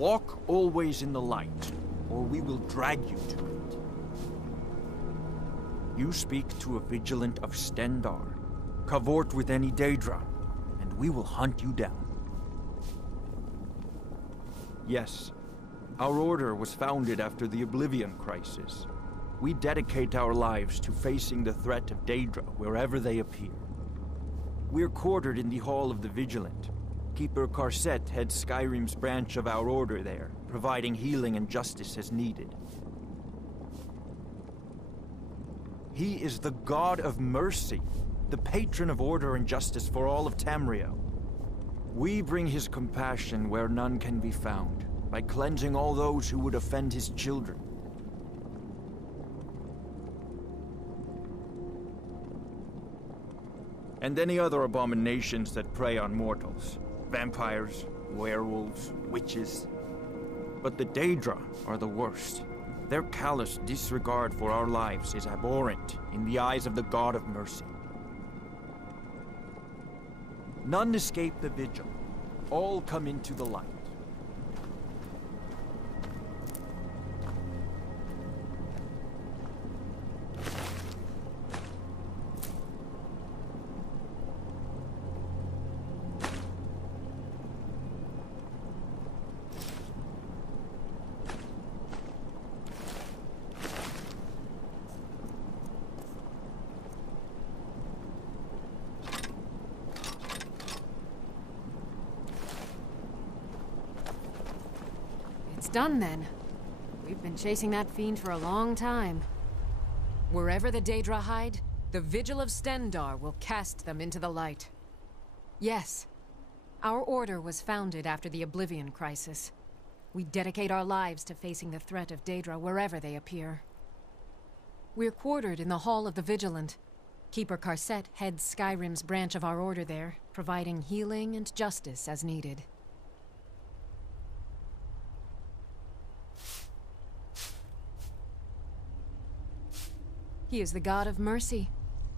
Walk always in the light, or we will drag you to it. You speak to a vigilant of Stendar, cavort with any Daedra, and we will hunt you down. Yes, our order was founded after the Oblivion Crisis. We dedicate our lives to facing the threat of Daedra wherever they appear. We're quartered in the Hall of the Vigilant. Keeper Karset heads Skyrim's branch of our order there, providing healing and justice as needed. He is the God of Mercy, the patron of order and justice for all of Tamriel. We bring his compassion where none can be found, by cleansing all those who would offend his children. And any other abominations that prey on mortals. Vampires, werewolves, witches. But the Daedra are the worst. Their callous disregard for our lives is abhorrent in the eyes of the God of Mercy. None escape the vigil. All come into the light. It's done then. We've been chasing that fiend for a long time. Wherever the Daedra hide, the Vigil of Stendar will cast them into the light. Yes, our order was founded after the Oblivion Crisis. We dedicate our lives to facing the threat of Daedra wherever they appear. We're quartered in the Hall of the Vigilant. Keeper Karset heads Skyrim's branch of our order there, providing healing and justice as needed. He is the God of Mercy,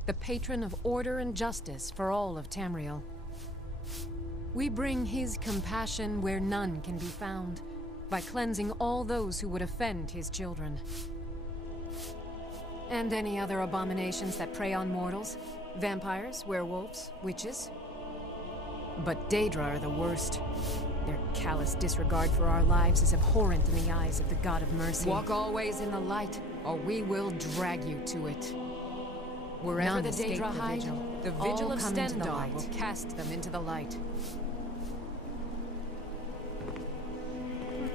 the patron of order and justice for all of Tamriel. We bring his compassion where none can be found, by cleansing all those who would offend his children. And any other abominations that prey on mortals, vampires, werewolves, witches. But Daedra are the worst. Their callous disregard for our lives is abhorrent in the eyes of the God of Mercy. Walk always in the light, or we will drag you to it. Wherever the Daedra hide, the Vigil of Stendar will cast them into the light.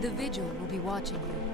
The Vigil will be watching you.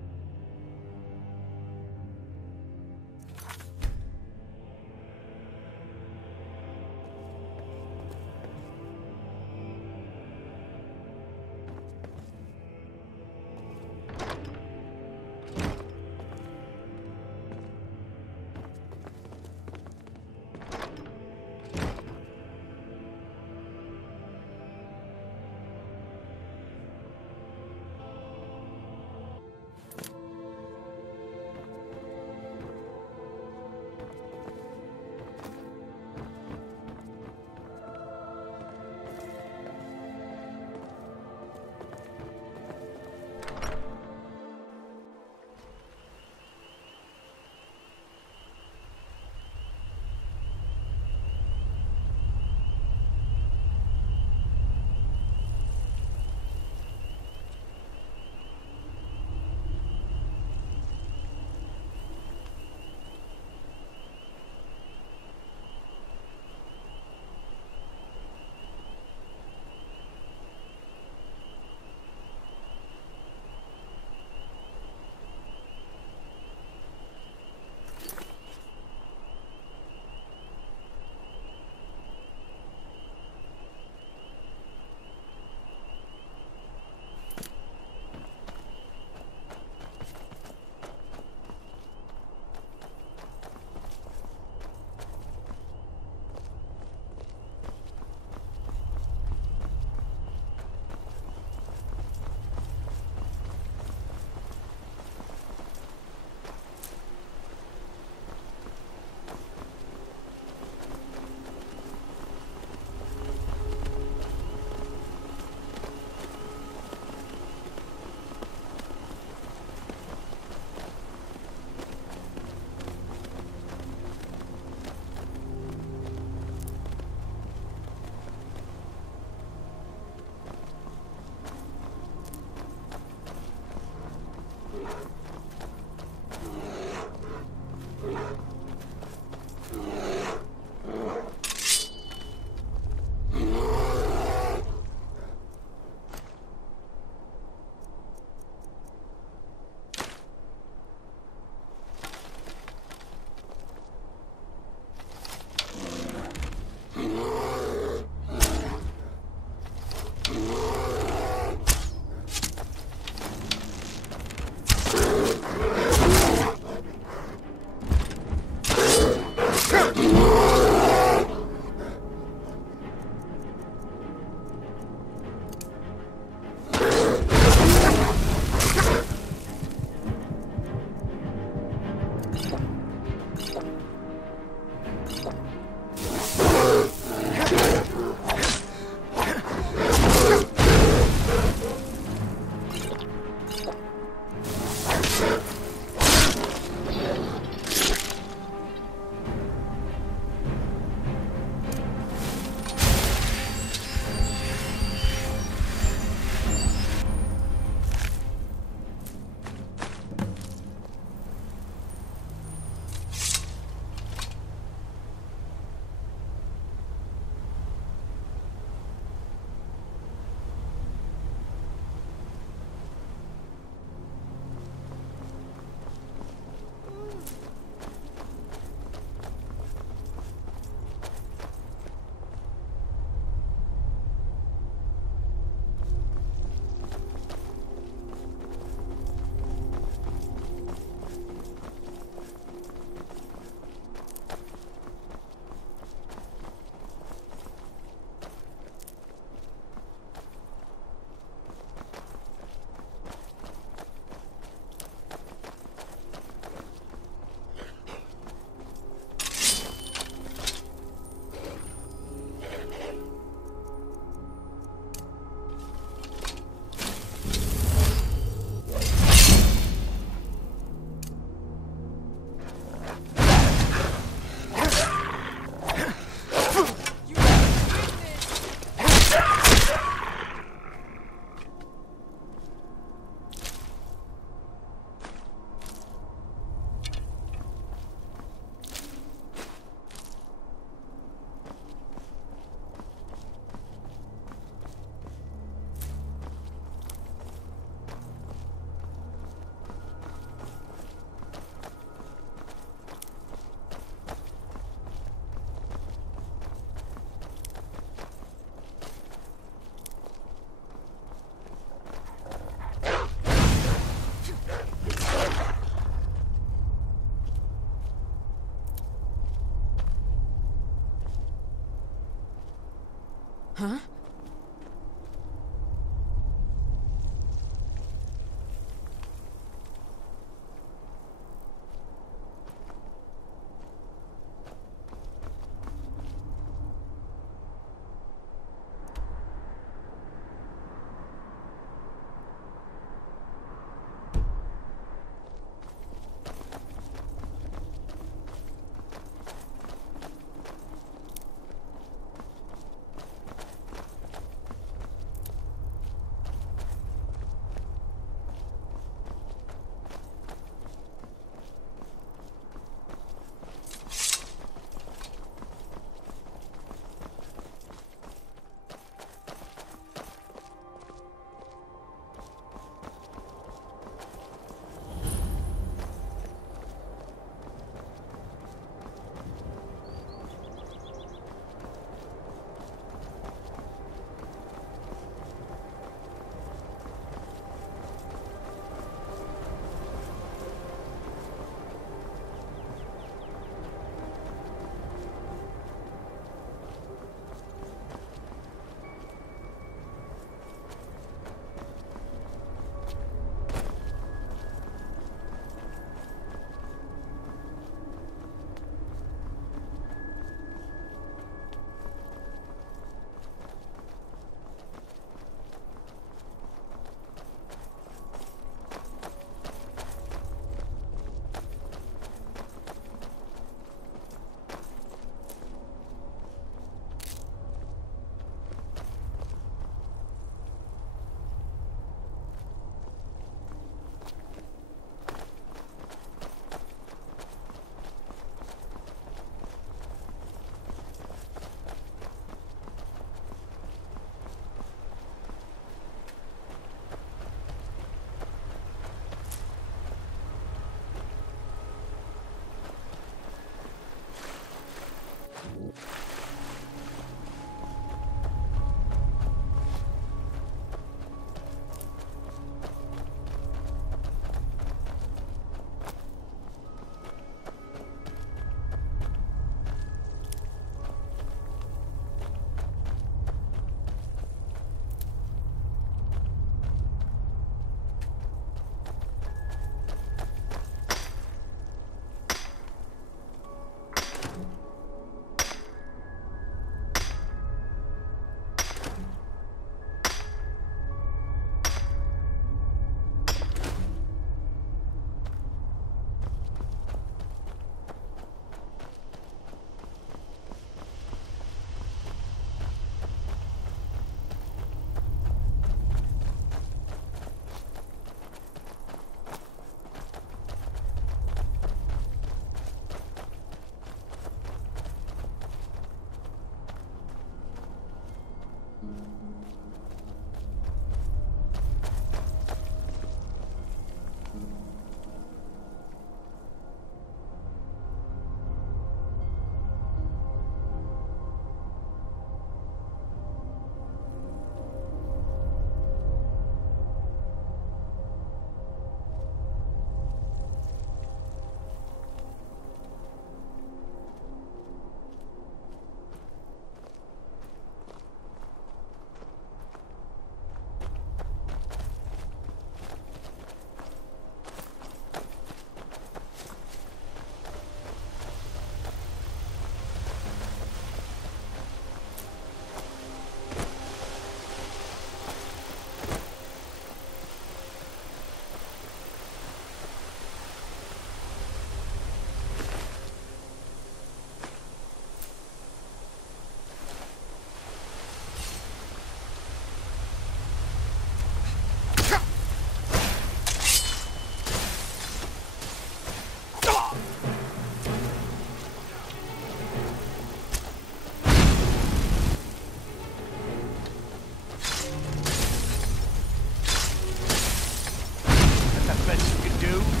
do?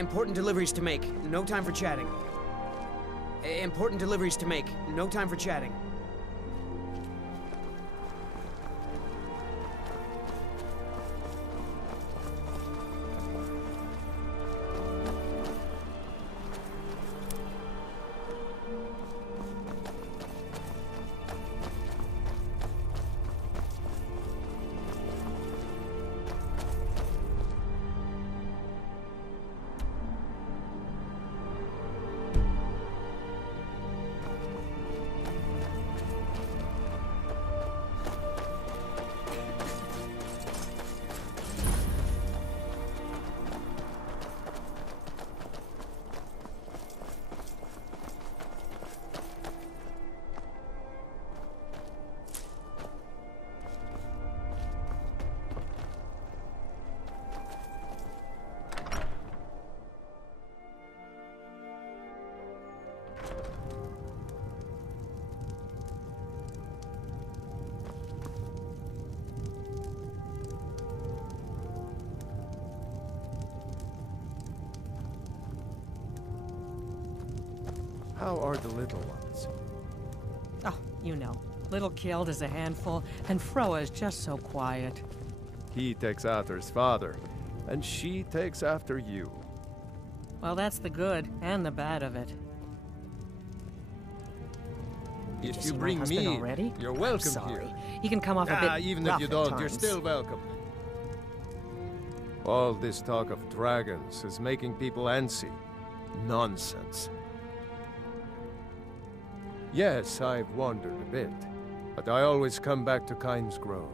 Important deliveries to make. No time for chatting. Important deliveries to make. No time for chatting. How are the little ones? Oh, you know. Little Killed is a handful, and Froa is just so quiet. He takes after his father, and she takes after you. Well, that's the good and the bad of it. If see you my bring husband me, already? you're welcome Sorry. here. He can come off a bit Even rough if you at don't, you're times. still welcome. All this talk of dragons is making people antsy. Nonsense. Yes, I've wandered a bit, but I always come back to Kyne's Grove.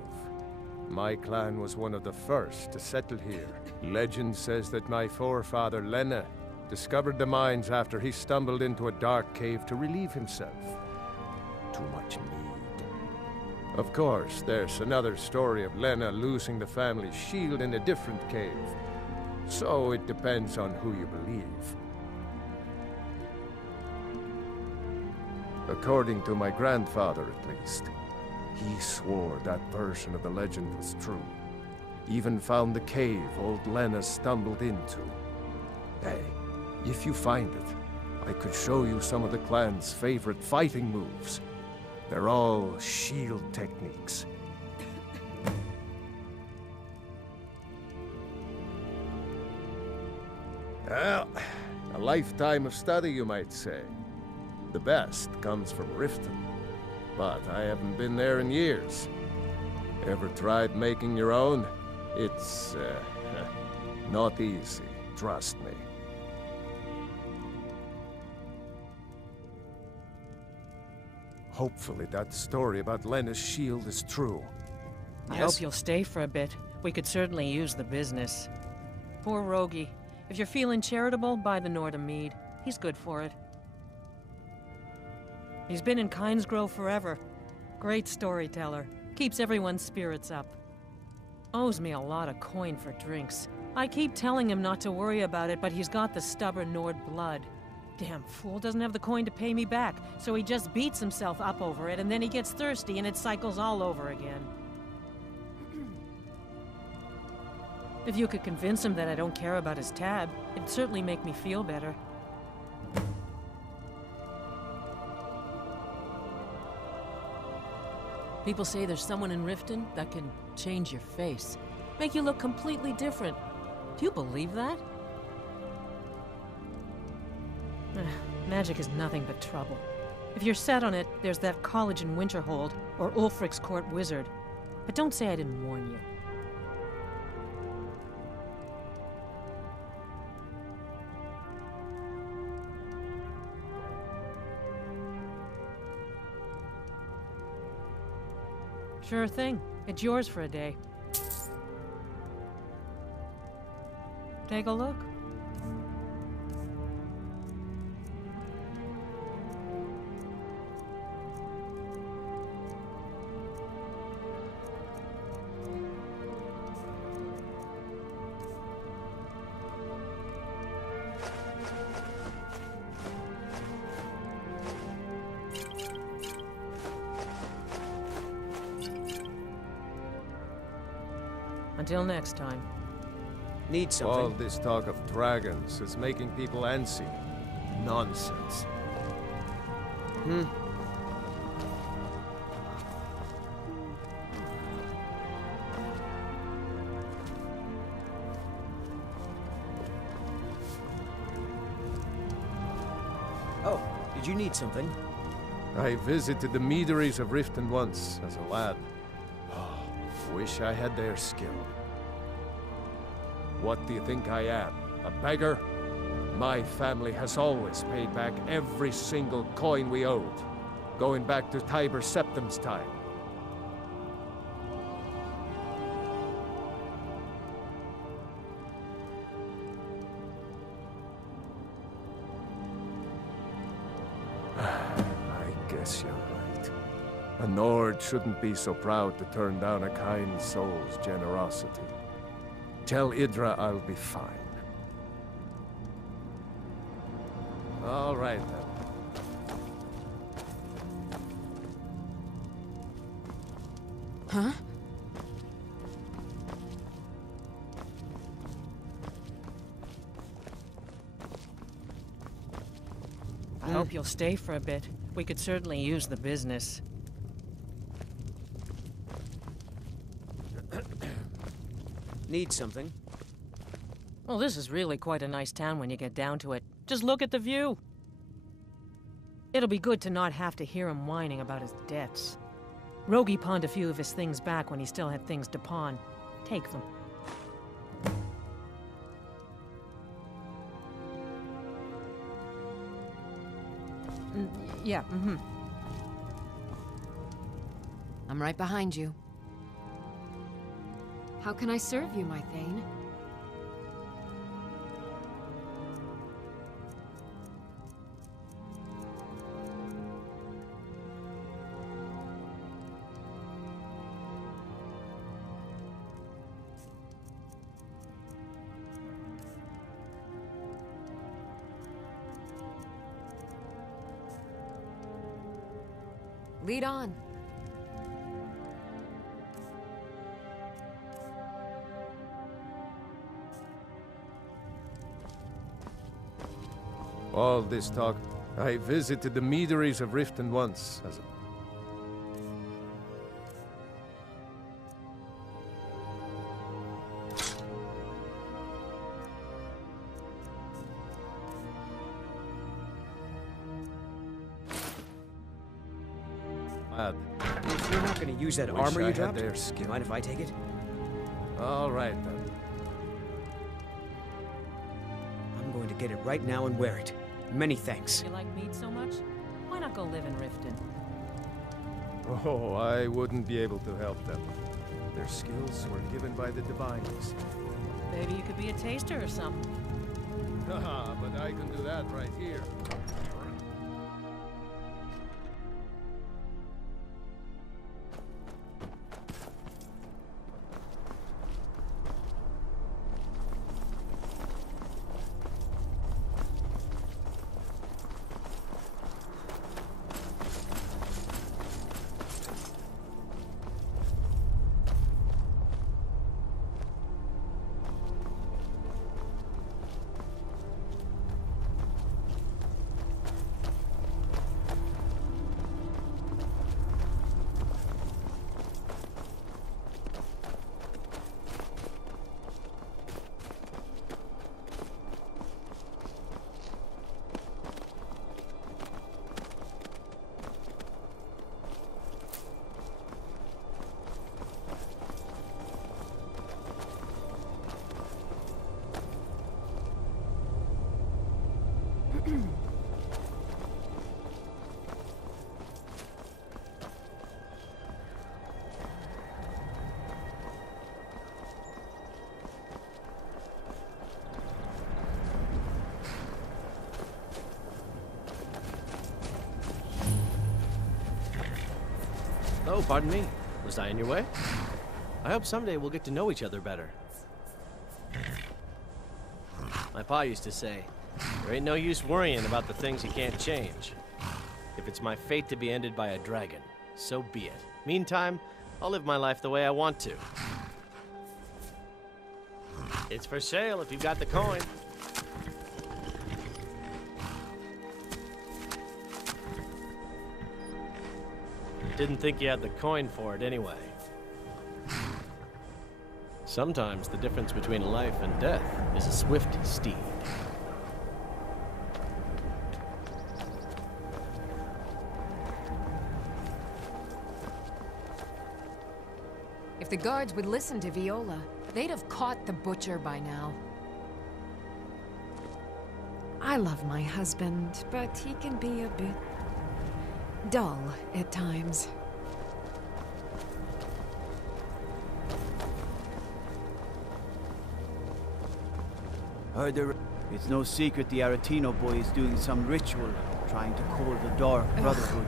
My clan was one of the first to settle here. Legend says that my forefather Lena discovered the mines after he stumbled into a dark cave to relieve himself. Too much mead. Of course, there's another story of Lena losing the family shield in a different cave. So it depends on who you believe. According to my grandfather, at least. He swore that version of the legend was true. Even found the cave old Lena stumbled into. Hey, if you find it, I could show you some of the clan's favorite fighting moves. They're all shield techniques. Well, a lifetime of study, you might say. The best comes from Riften, but I haven't been there in years. Ever tried making your own? It's, not easy, trust me. Hopefully that story about Lena's shield is true. I hope you'll stay for a bit. We could certainly use the business. Poor Rogi. If you're feeling charitable, buy the Nordham mead. He's good for it. He's been in Kyne's Grove forever. Great storyteller. Keeps everyone's spirits up. Owes me a lot of coin for drinks. I keep telling him not to worry about it, but he's got the stubborn Nord blood. Damn fool doesn't have the coin to pay me back, so he just beats himself up over it, and then he gets thirsty and it cycles all over again. If you could convince him that I don't care about his tab, it'd certainly make me feel better. People say there's someone in Riften that can change your face. Make you look completely different. Do you believe that? Magic is nothing but trouble. If you're set on it, there's that college in Winterhold, or Ulfric's court wizard. But don't say I didn't warn you. Sure thing. It's yours for a day. Take a look. Until next time. Need All something? this talk of dragons is making people antsy. Nonsense. Oh, did you need something? I visited the meaderies of Riften once, as a lad. Oh, wish I had their skill. What do you think I am? A beggar? My family has always paid back every single coin we owed, going back to Tiber Septim's time. I guess you're right. A Nord shouldn't be so proud to turn down a kind soul's generosity. Tell Idra I'll be fine. All right, then. Huh? I hope you'll stay for a bit. We could certainly use the business. Need something? Well, this is really quite a nice town when you get down to it. Just look at the view. It'll be good to not have to hear him whining about his debts. Rogi pawned a few of his things back when he still had things to pawn. Take them. Yeah, I'm right behind you. How can I serve you, my Thane? Lead on. All this talk. I visited the meaderies of Riften once, as a... lad. If you're not gonna use that Wish armor I you had dropped, their skill. mind if I take it? All right, then. I'm going to get it right now and wear it. Many thanks. You like meat so much? Why not go live in Riften? Oh, I wouldn't be able to help them. Their skills were given by the divines. Maybe you could be a taster or something. Haha, but I can do that right here. Oh, pardon me. Was I in your way? I hope someday we'll get to know each other better. My pa used to say, there ain't no use worrying about the things you can't change. If it's my fate to be ended by a dragon, so be it. Meantime, I'll live my life the way I want to. It's for sale if you've got the coin. Didn't think you had the coin for it anyway. Sometimes the difference between life and death is a swift steed. If the guards would listen to Viola, they'd have caught the butcher by now. I love my husband, but he can be a bit dull at times. It's no secret the Aretino boy is doing some ritual, trying to call the Dark Brotherhood.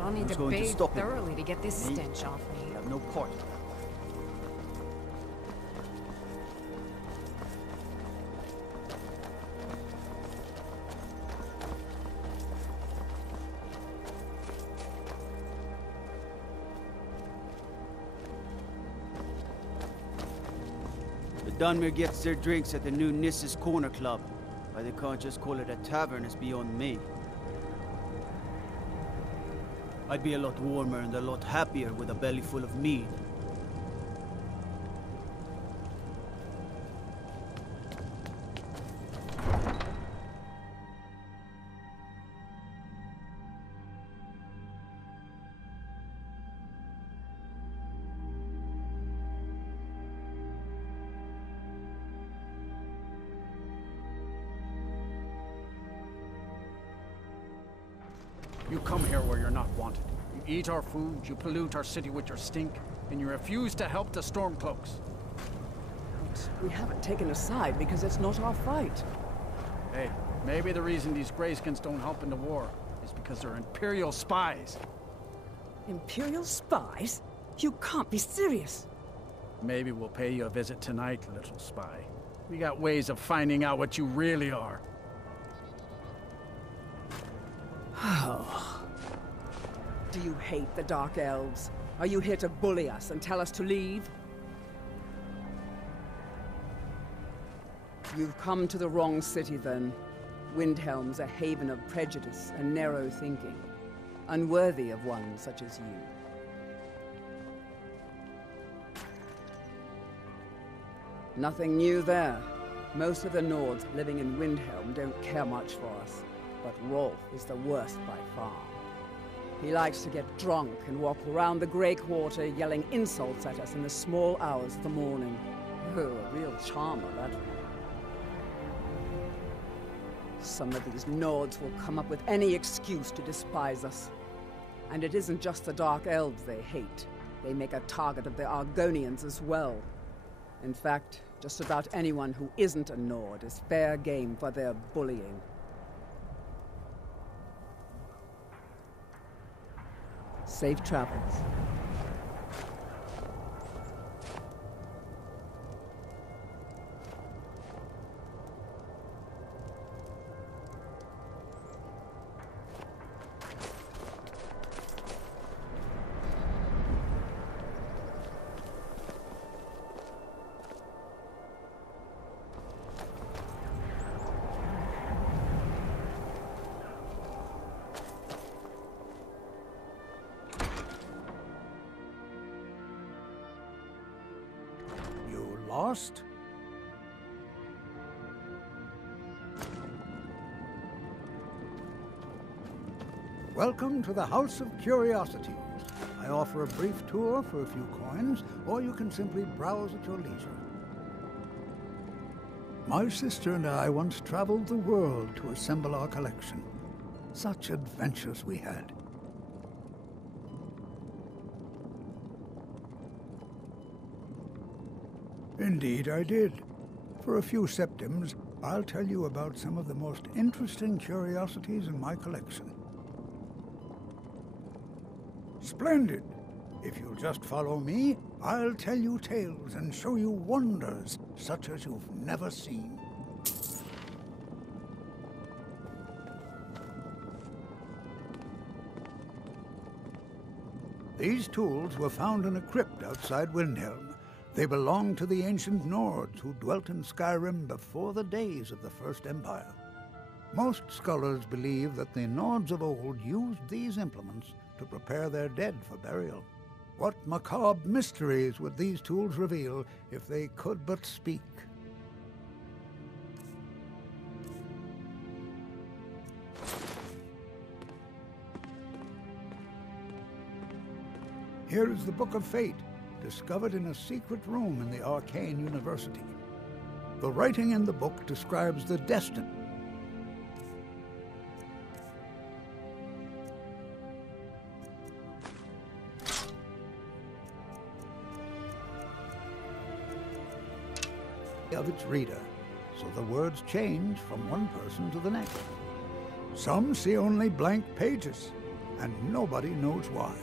I'll need Who's to going to bathe stop it? thoroughly to get this stench off me. You have no part in that. Dunmer gets their drinks at the new Nissa's Corner Club. Why they can't just call it a tavern is beyond me. I'd be a lot warmer and a lot happier with a belly full of mead. You come here where you're not wanted. You eat our food, you pollute our city with your stink, and you refuse to help the Stormcloaks. We haven't taken a side because it's not our fight. Hey, maybe the reason these Greyskins don't help in the war is because they're Imperial spies. Imperial spies? You can't be serious. Maybe we'll pay you a visit tonight, little spy. We got ways of finding out what you really are. Do you hate the Dark Elves? Are you here to bully us and tell us to leave? You've come to the wrong city, then. Windhelm's a haven of prejudice and narrow thinking, unworthy of one such as you. Nothing new there. Most of the Nords living in Windhelm don't care much for us, but Rolf is the worst by far. He likes to get drunk and walk around the Grey Quarter yelling insults at us in the small hours of the morning. Oh, a real charmer, that one. Some of these Nords will come up with any excuse to despise us. And it isn't just the Dark Elves they hate. They make a target of the Argonians as well. In fact, just about anyone who isn't a Nord is fair game for their bullying. Safe travels. Lost? Welcome to the House of Curiosities. I offer a brief tour for a few coins, or you can simply browse at your leisure. My sister and I once traveled the world to assemble our collection. Such adventures we had. Indeed I did. For a few septims, I'll tell you about some of the most interesting curiosities in my collection. Splendid! If you'll just follow me, I'll tell you tales and show you wonders such as you've never seen. These tools were found in a crypt outside Windhelm. They belong to the ancient Nords who dwelt in Skyrim before the days of the First Empire. Most scholars believe that the Nords of old used these implements to prepare their dead for burial. What macabre mysteries would these tools reveal if they could but speak? Here is the Book of Fate, discovered in a secret room in the Arcane University. The writing in the book describes the destiny of its reader, so the words change from one person to the next. Some see only blank pages, and nobody knows why.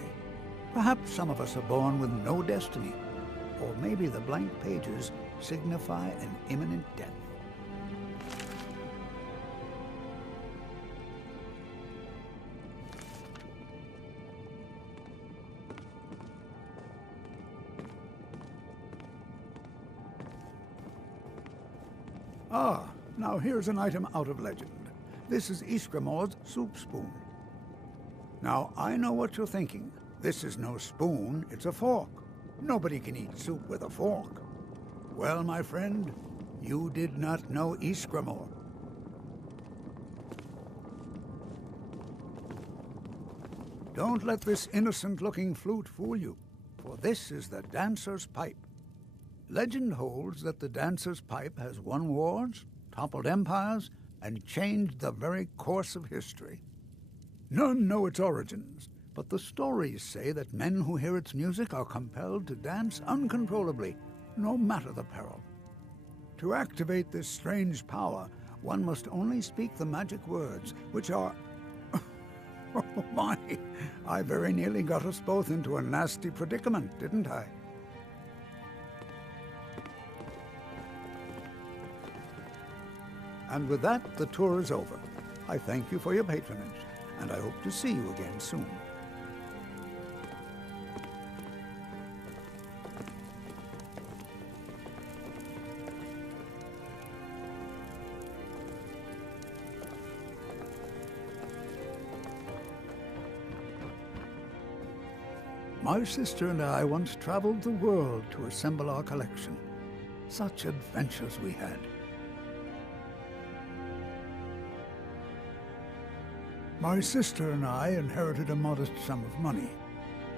Perhaps some of us are born with no destiny, or maybe the blank pages signify an imminent death. Ah, now here's an item out of legend. This is Ysgramor's soup spoon. Now, I know what you're thinking. This is no spoon, it's a fork. Nobody can eat soup with a fork. Well, my friend, you did not know Ysgramor. Don't let this innocent-looking flute fool you, for this is the dancer's pipe. Legend holds that the dancer's pipe has won wars, toppled empires, and changed the very course of history. None know its origins, but the stories say that men who hear its music are compelled to dance uncontrollably, no matter the peril. To activate this strange power, one must only speak the magic words, which are... Oh my, I very nearly got us both into a nasty predicament, didn't I? And with that, the tour is over. I thank you for your patronage, and I hope to see you again soon. My sister and I once traveled the world to assemble our collection. Such adventures we had. My sister and I inherited a modest sum of money.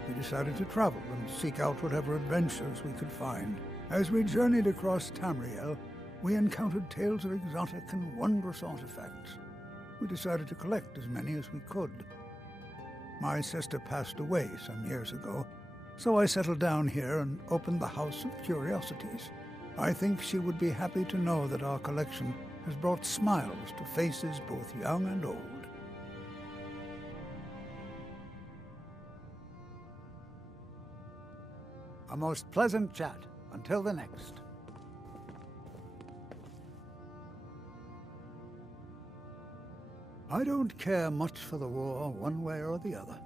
We decided to travel and seek out whatever adventures we could find. As we journeyed across Tamriel, we encountered tales of exotic and wondrous artifacts. We decided to collect as many as we could. My sister passed away some years ago, so I settled down here and opened the House of Curiosities. I think she would be happy to know that our collection has brought smiles to faces both young and old. A most pleasant chat. Until the next. I don't care much for the war one way or the other.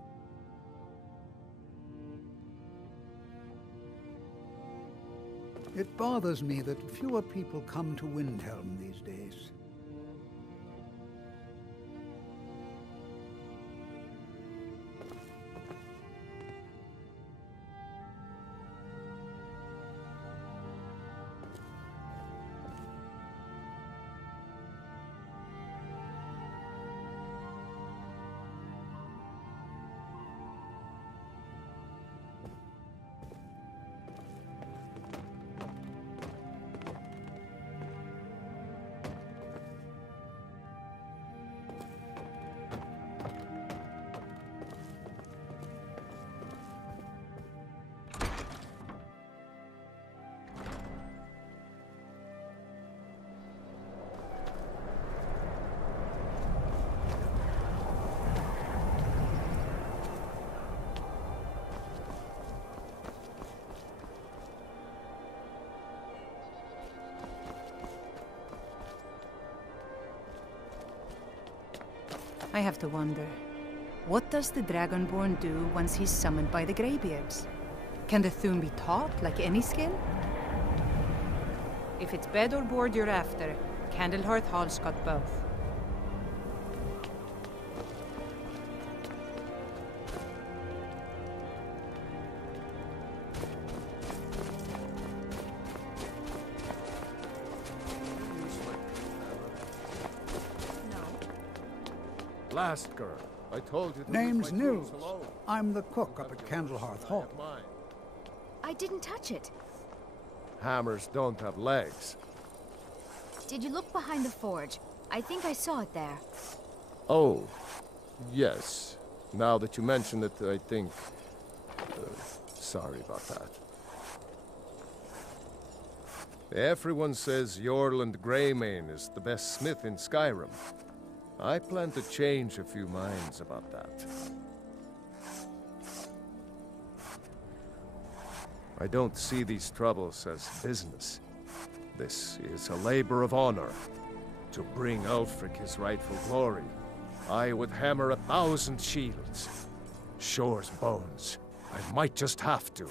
It bothers me that fewer people come to Windhelm these days. I have to wonder, what does the Dragonborn do once he's summoned by the Greybeards? Can the Thune be taught like any skill? If it's bed or board you're after, Candlehearth Hall's got both. Last girl, I told you to Name's leave my tools Nils. alone. I'm the cook up at Candlehearth Hall. Mine. I didn't touch it. Hammers don't have legs. Did you look behind the forge? I think I saw it there. Oh, yes. Now that you mention it, I think... sorry about that. Everyone says Yorland Greymane is the best smith in Skyrim. I plan to change a few minds about that. I don't see these troubles as business. This is a labor of honor. To bring Ulfric his rightful glory, I would hammer 1,000 shields. Shore's bones. I might just have to.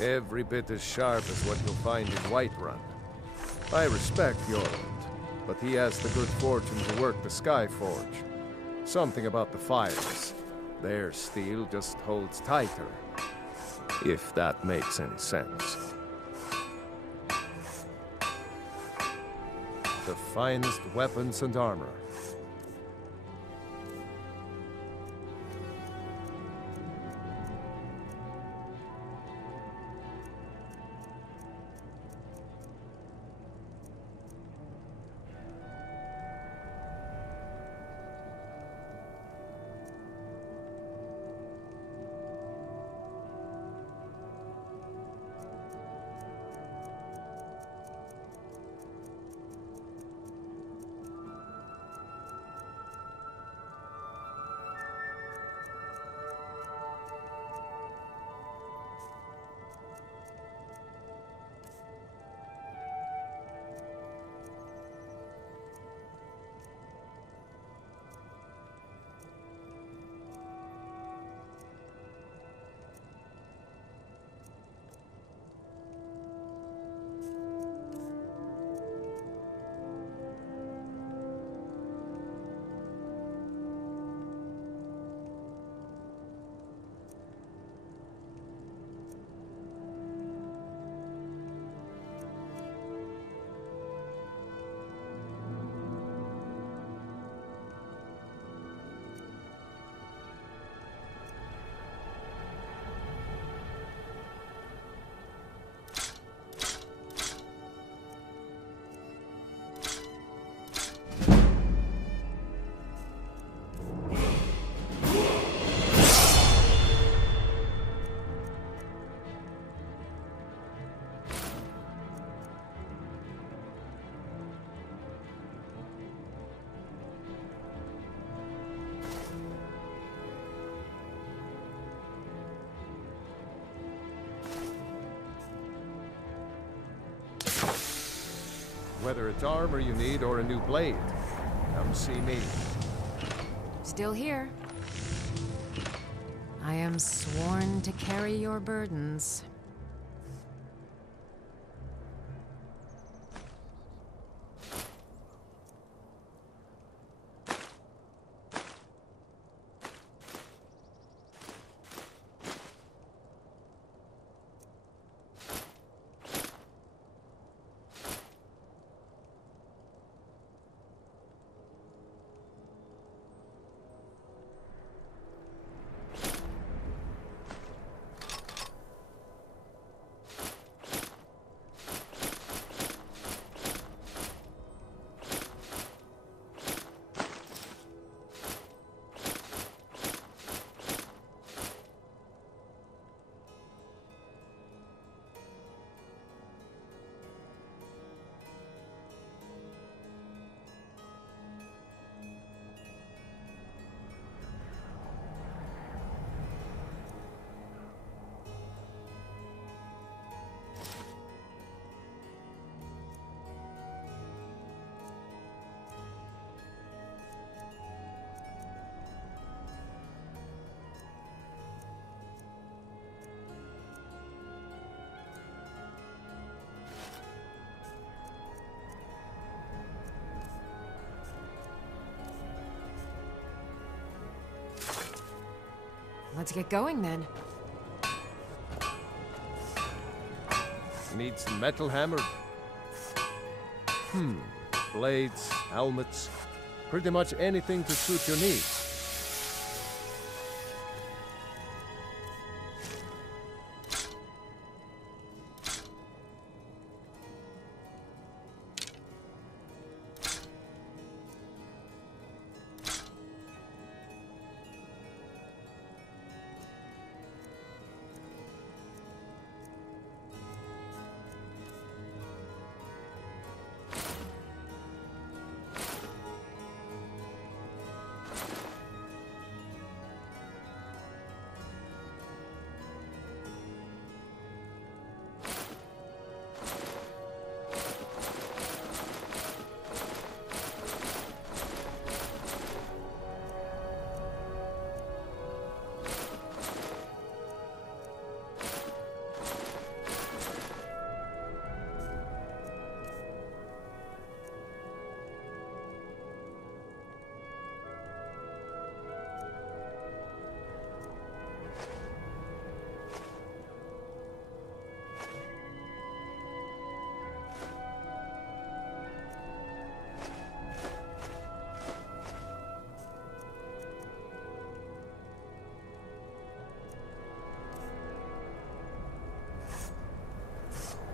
Every bit as sharp as what you'll find in Whiterun. I respect Yorland, but he has the good fortune to work the Skyforge. Something about the fires. Their steel just holds tighter. If that makes any sense. The finest weapons and armor. Whether it's armor you need or a new blade, come see me. Still here. I am sworn to carry your burdens. Let's get going then. Need some metal hammered. Blades, helmets, pretty much anything to suit your needs.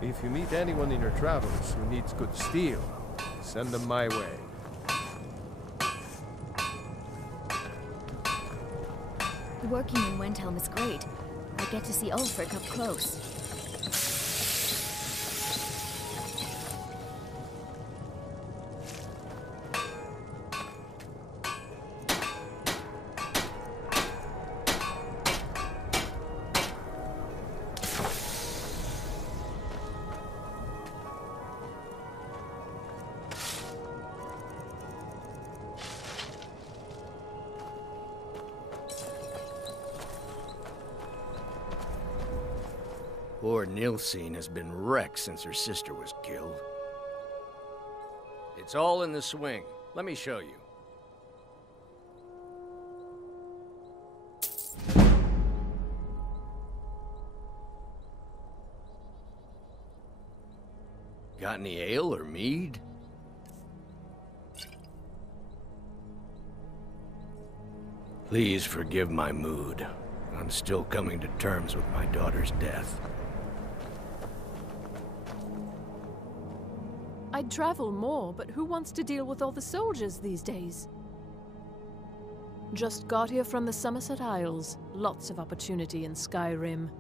If you meet anyone in your travels who needs good steel, send them my way. Working in Windhelm is great. I get to see Ulfric up close. Poor Nilsine has been wrecked since her sister was killed. It's all in the swing. Let me show you. Got any ale or mead? Please forgive my mood. I'm still coming to terms with my daughter's death. I'd travel more, but who wants to deal with all the soldiers these days? Just got here from the Somerset Isles. Lots of opportunity in Skyrim.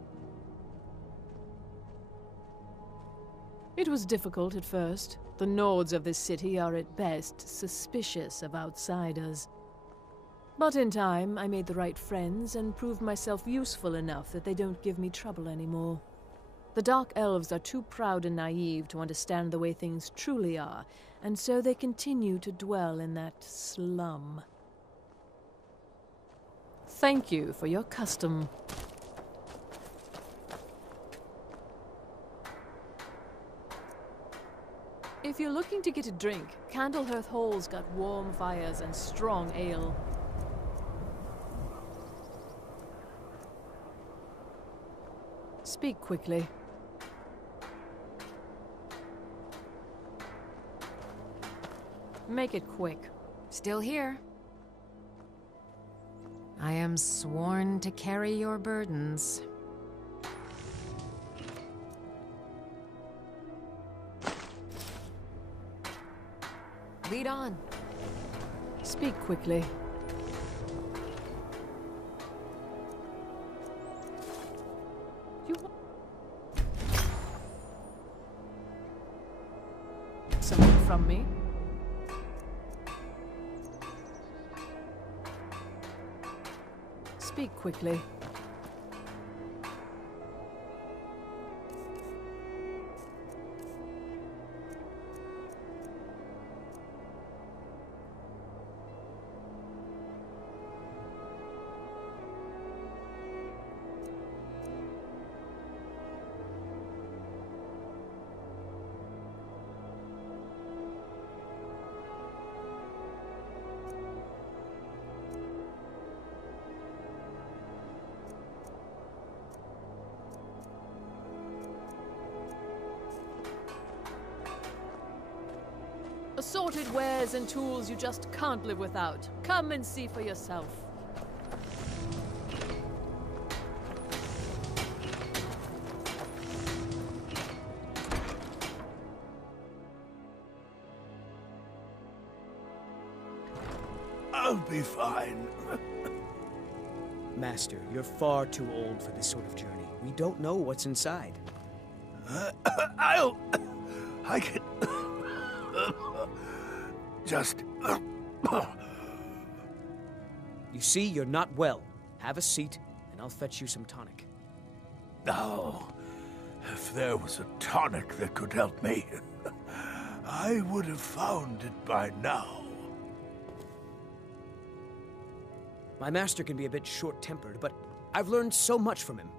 It was difficult at first. The Nords of this city are at best suspicious of outsiders. But in time, I made the right friends and proved myself useful enough that they don't give me trouble anymore. The Dark Elves are too proud and naive to understand the way things truly are, and so they continue to dwell in that slum. Thank you for your custom. If you're looking to get a drink, Candlehearth Hall's got warm fires and strong ale. Speak quickly. Make it quick. Still here. I am sworn to carry your burdens. Lead on. Speak quickly. Something from me? Speak quickly. Assorted wares and tools you just can't live without. Come and see for yourself. I'll be fine. Master, you're far too old for this sort of journey. We don't know what's inside. I can... just... You see, you're not well. Have a seat, and I'll fetch you some tonic. Oh, if there was a tonic that could help me, I would have found it by now. My master can be a bit short-tempered, but I've learned so much from him.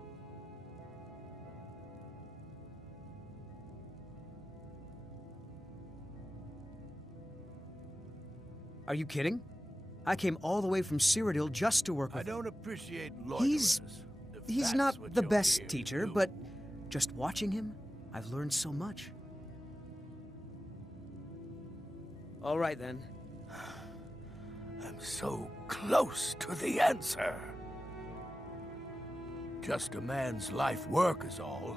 Are you kidding? I came all the way from Cyrodiil just to work with him. I don't appreciate loiterers. He's not the best teacher, but just watching him, I've learned so much. All right, then. I'm so close to the answer. Just a man's life work is all.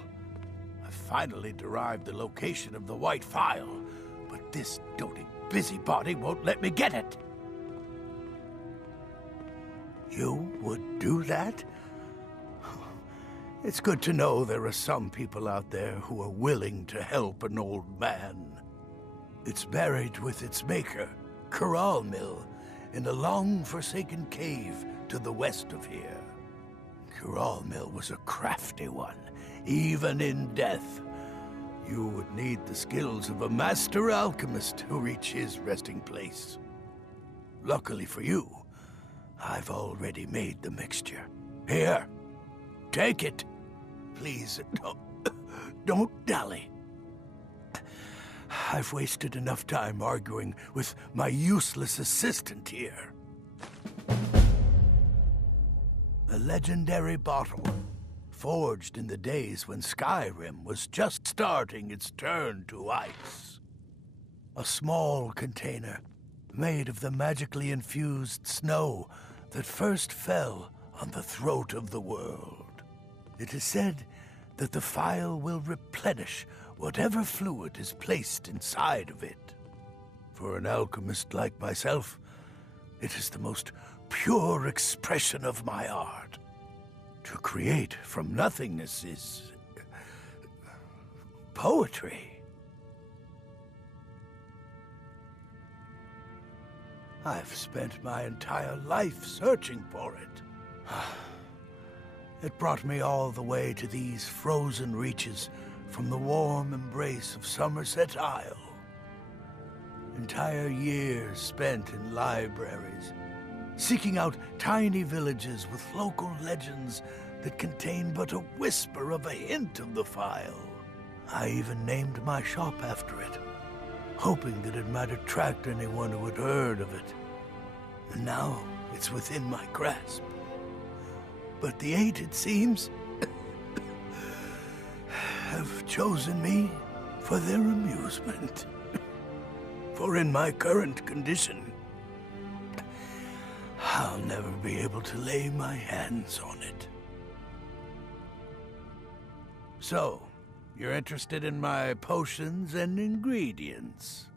I finally derived the location of the White Phial, but this doting busybody won't let me get it. You would do that? It's good to know there are some people out there who are willing to help an old man. It's buried with its maker, Mill, in a long-forsaken cave to the west of here. Mill was a crafty one, even in death. You would need the skills of a master alchemist to reach his resting place. Luckily for you, I've already made the mixture. Here, take it. Please, don't dally. I've wasted enough time arguing with my useless assistant here. A legendary bottle, forged in the days when Skyrim was just starting its turn to ice. A small container, made of the magically infused snow that first fell on the throat of the world. It is said that the phial will replenish whatever fluid is placed inside of it. For an alchemist like myself, it is the most pure expression of my art. To create from nothingness is poetry. I've spent my entire life searching for it. It brought me all the way to these frozen reaches from the warm embrace of Somerset Isle. Entire years spent in libraries, seeking out tiny villages with local legends that contain but a whisper of a hint of the phial. I even named my shop after it, hoping that it might attract anyone who had heard of it. And now it's within my grasp. But the Eight, it seems, have chosen me for their amusement. For in my current condition, I'll never be able to lay my hands on it. So, you're interested in my potions and ingredients?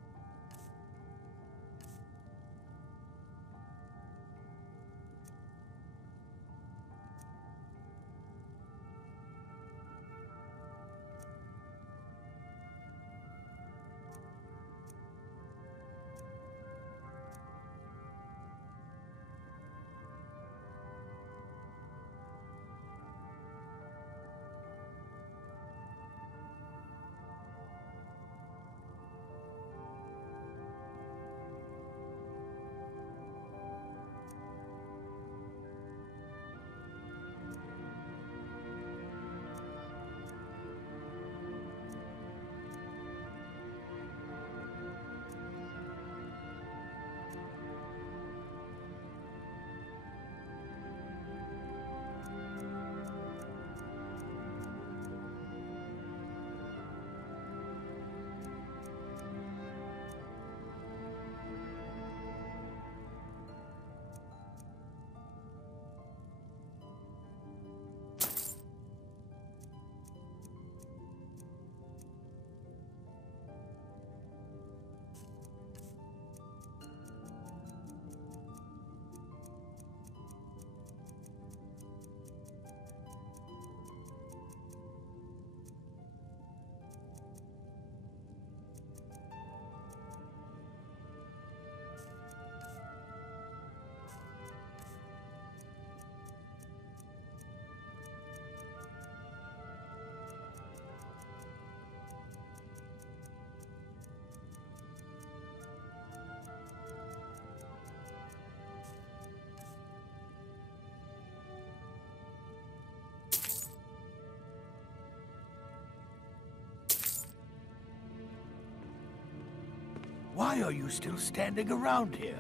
Why are you still standing around here?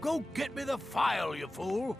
Go get me the file, you fool!